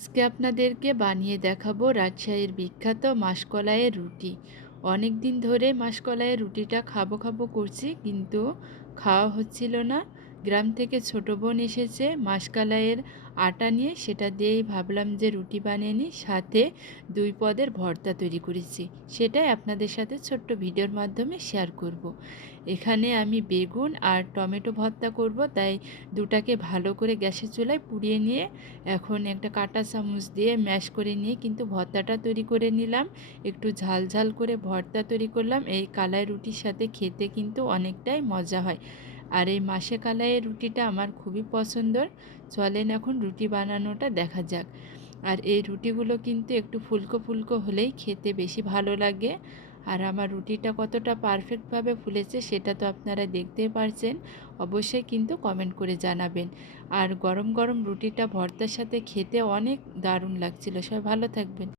আজকে আপনাদেরকে বানিয়ে দেখাবো রাজশাহীর বিখ্যাত মাসকলাইয়ের রুটি। অনেক দিন ধরে মাসকলাইয়ের রুটিটা খাব খাব করছি, কিন্তু খাওয়া হচ্ছিল না। গ্রাম থেকে ছোটো বোন এসেছে, মাসকলাইয়ের আটা নিয়ে। সেটা দিয়েই ভাবলাম যে রুটি বানিয়ে নিই, সাথে দুই পদের ভর্তা তৈরি করেছি। সেটাই আপনাদের সাথে ছোট্ট ভিডিওর মাধ্যমে শেয়ার করব। এখানে আমি বেগুন আর টমেটো ভর্তা করব, তাই দুটাকে ভালো করে গ্যাসের চুলায় পুড়িয়ে নিয়ে এখন একটা কাঁটা চামচ দিয়ে ম্যাশ করে নিয়ে কিন্তু ভর্তাটা তৈরি করে নিলাম। একটু ঝাল ঝাল করে ভর্তা তৈরি করলাম। এই কালাই রুটির সাথে খেতে কিন্তু অনেকটাই মজা হয়। আর এই মাসে কালাইয়ের রুটিটা আমার খুবই পছন্দর। চলেন এখন রুটি বানানোটা দেখা যাক। আর এই রুটিগুলো কিন্তু একটু ফুলকো ফুলকো হলেই খেতে বেশি ভালো লাগে। আর আমার রুটিটা কতটা পারফেক্টভাবে ফুলেছে সেটা তো আপনারা দেখতেই পারছেন, অবশ্যই কিন্তু কমেন্ট করে জানাবেন। আর গরম গরম রুটিটা ভর্তার সাথে খেতে অনেক দারুণ লাগছিল। সবাই ভালো থাকবেন।